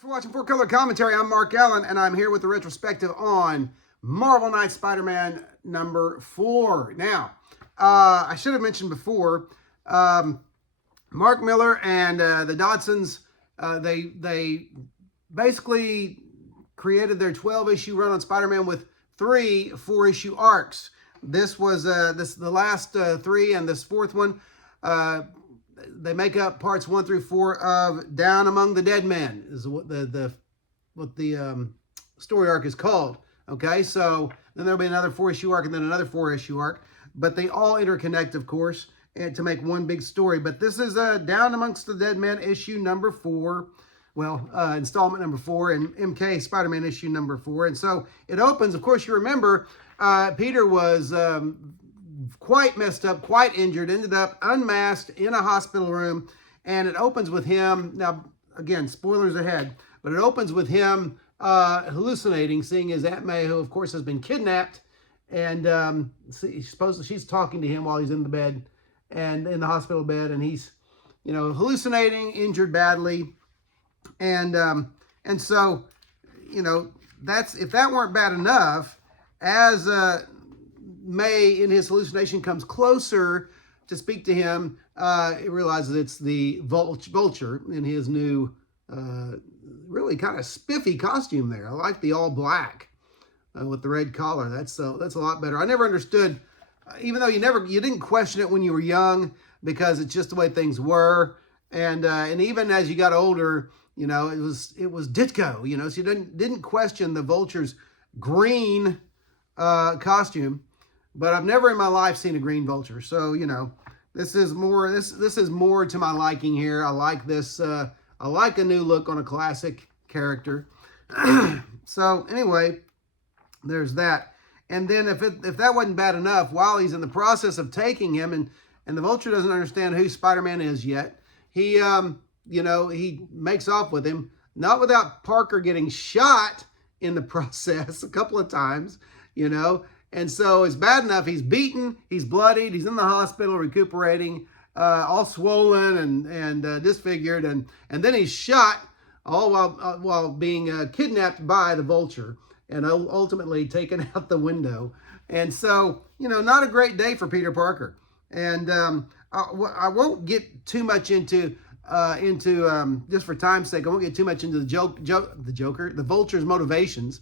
Thanks for watching Full Color Commentary. I'm Mark Allen, and I'm here with the retrospective on Marvel Knights Spider-Man number 4. Now, I should have mentioned before, Mark Millar and the Dodsons, they basically created their 12-issue run on Spider-Man with 3 4-issue arcs. This was the last 3, and this 4th one, they make up parts 1 through 4 of Down Among the Dead Men, is what the story arc is called. Okay, so then there'll be another 4-issue arc and then another 4-issue arc, but they all interconnect, of course, and to make one big story. But this is Down Amongst the Dead Men issue number 4. Well, installment number 4, and MK Spider-Man issue number 4. And so it opens, of course, you remember, Peter was quite messed up, quite injured, ended up unmasked in a hospital room, and it opens with him, now, again, spoilers ahead, but it opens with him hallucinating, seeing his Aunt May, who, of course, has been kidnapped, and she's talking to him while he's in the bed, and in the hospital bed, and he's, hallucinating, injured badly, and so, that's, if that weren't bad enough, as May, in his hallucination, comes closer to speak to him, he realizes it's the Vulture in his new, really kind of spiffy costume there. I like the all black with the red collar. That's a lot better. I never understood, even though you didn't question it when you were young, because it's just the way things were, and even as you got older, it was Ditko, so you didn't question the Vulture's green costume. But I've never in my life seen a green Vulture, so this is more to my liking here. I like this. I like a new look on a classic character. So anyway, there's that. And then if that wasn't bad enough, while he's in the process of taking him, and the Vulture doesn't understand who Spider-Man is yet, he he makes off with him, not without Parker getting shot in the process a couple of times, And so it's bad enough. He's beaten, he's bloodied, he's in the hospital recuperating, all swollen and disfigured, and then he's shot, all while being kidnapped by the Vulture and ultimately taken out the window. And so, not a great day for Peter Parker. And I won't get too much into just for time's sake, I won't get too much into the Vulture's motivations.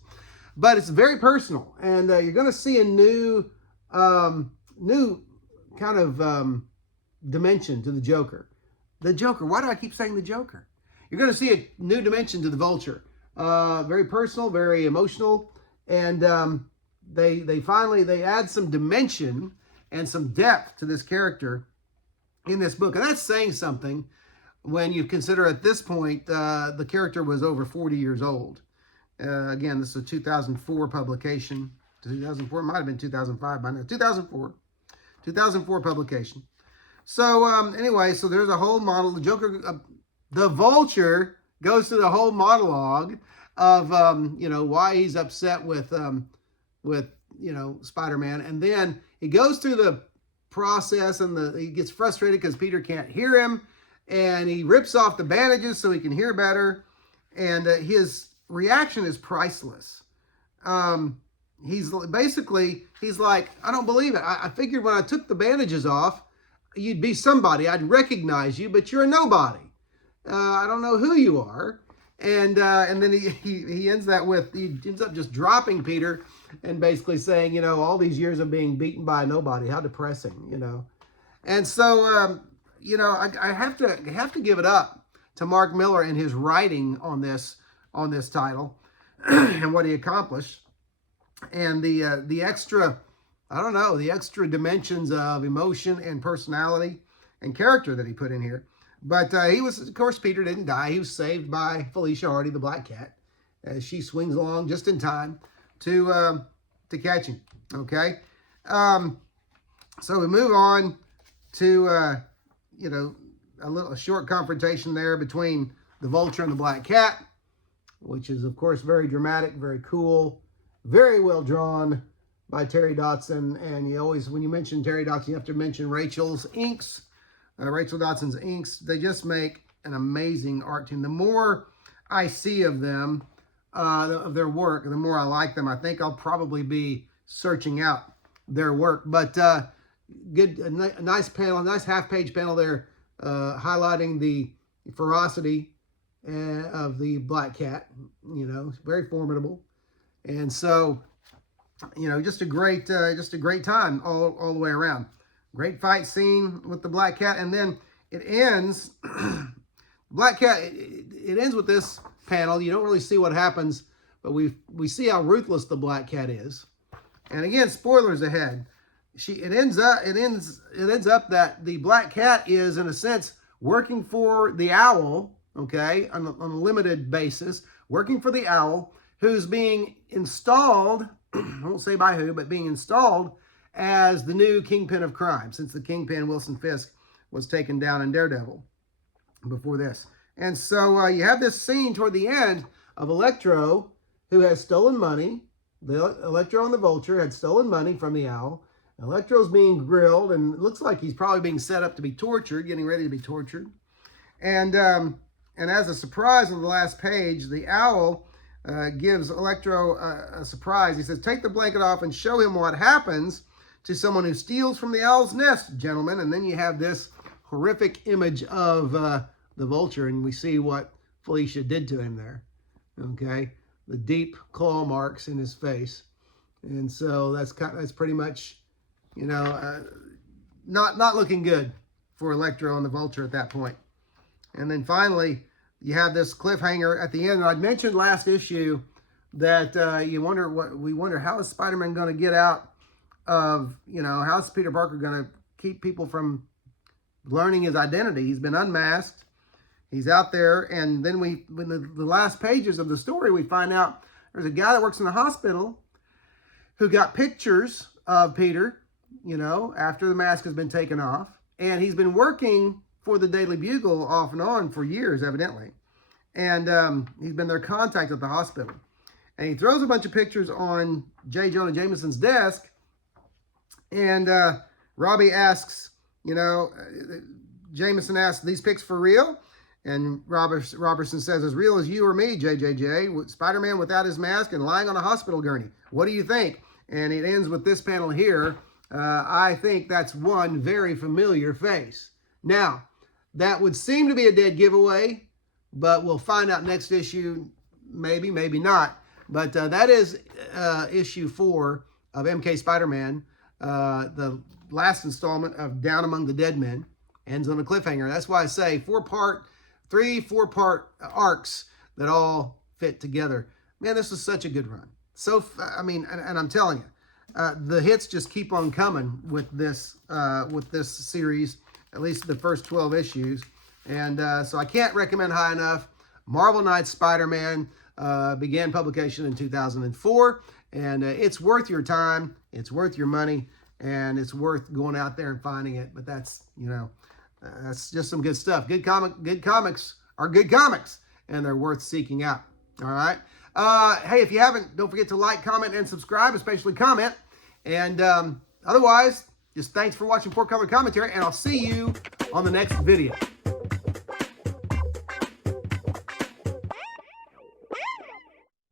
But it's very personal, and you're going to see a new kind of dimension to the Joker. The Joker. Why do I keep saying the Joker? You're going to see a new dimension to the Vulture. Very personal, very emotional, and they add some dimension and some depth to this character in this book, and that's saying something when you consider at this point the character was over 40 years old. Again, this is a 2004 publication. 2004, might have been 2005 by now. 2004 publication. So anyway, so there's a whole model. The Joker, the Vulture goes through the whole monologue of why he's upset with Spider-Man, and then he goes through the process, and he gets frustrated because Peter can't hear him, and he rips off the bandages so he can hear better, and his reaction is priceless. He's like, I don't believe it. I figured when I took the bandages off, you'd be somebody. I'd recognize you, but you're a nobody. I don't know who you are. And then he ends up just dropping Peter and basically saying, all these years of being beaten by a nobody, how depressing, And so, I have to give it up to Mark Millar and his writing on this title and what he accomplished, and the extra dimensions of emotion and personality and character that he put in here. But he was, of course, Peter didn't die. He was saved by Felicia Hardy, the Black Cat, as she swings along just in time to catch him. Okay, so we move on to a short confrontation there between the Vulture and the Black Cat, which is, of course, very dramatic, very cool, very well drawn by Terry Dodson. And you always, when you mention Terry Dodson, you have to mention Rachel Dodson's inks. They just make an amazing art team. The more I see of them, of their work, the more I like them. I think I'll probably be searching out their work. But good, a nice panel, nice half-page panel there, highlighting the ferocity of the Black Cat. You know, very formidable, and so, you know, just a great time all the way around. Great fight scene with the Black Cat, and then it ends. Black Cat. It ends with this panel. You don't really see what happens, but we see how ruthless the Black Cat is. And again, spoilers ahead. It ends up that the Black Cat is, in a sense, working for the Owl. Okay, on a limited basis, working for the Owl, who's being installed. I won't say by who, but being installed as the new kingpin of crime, since the kingpin, Wilson Fisk, was taken down in Daredevil before this. And so you have this scene toward the end of Electro, who has stolen money. The Electro and the Vulture had stolen money from the Owl. Electro's being grilled, and it looks like he's probably being set up to be tortured, getting ready to be tortured. And as a surprise on the last page, the Owl gives Electro a surprise. He says, "Take the blanket off and show him what happens to someone who steals from the Owl's nest, gentlemen." And then you have this horrific image of the Vulture, and we see what Felicia did to him there. Okay, the deep claw marks in his face, and so that's pretty much, you know, not looking good for Electro and the Vulture at that point. And then finally, you have this cliffhanger at the end. And I mentioned last issue that we wonder how is Spider-Man going to get out of, you know, how's Peter Parker going to keep people from learning his identity? He's been unmasked. He's out there. And then when the last pages of the story, we find out there's a guy that works in the hospital who got pictures of Peter, you know, after the mask has been taken off. And he's been working for the Daily Bugle off and on for years, evidently. And he's been their contact at the hospital. And he throws a bunch of pictures on J. Jonah Jameson's desk. And Robbie asks, you know, Jameson asks, "These pics for real?" And Robertson says, "As real as you or me, JJJ. Spider-Man without his mask and lying on a hospital gurney. What do you think?" And it ends with this panel here. I think that's one very familiar face. Now, that would seem to be a dead giveaway, but we'll find out next issue. Maybe, maybe not. But that is issue 4 of MK Spider-Man. The last installment of Down Among the Dead Men ends on a cliffhanger. That's why I say 4-part arcs that all fit together. Man, this is such a good run. So, I mean, and I'm telling you, the hits just keep on coming with this series, at least the first 12 issues. And so I can't recommend high enough. Marvel Knights Spider-Man began publication in 2004. And it's worth your time. It's worth your money. And it's worth going out there and finding it. But that's, you know, that's just some good stuff. Good comics are good comics. And they're worth seeking out. All right. Hey, if you haven't, don't forget to like, comment, and subscribe, especially comment. And otherwise, just thanks for watching 4-Color Commentary, and I'll see you on the next video.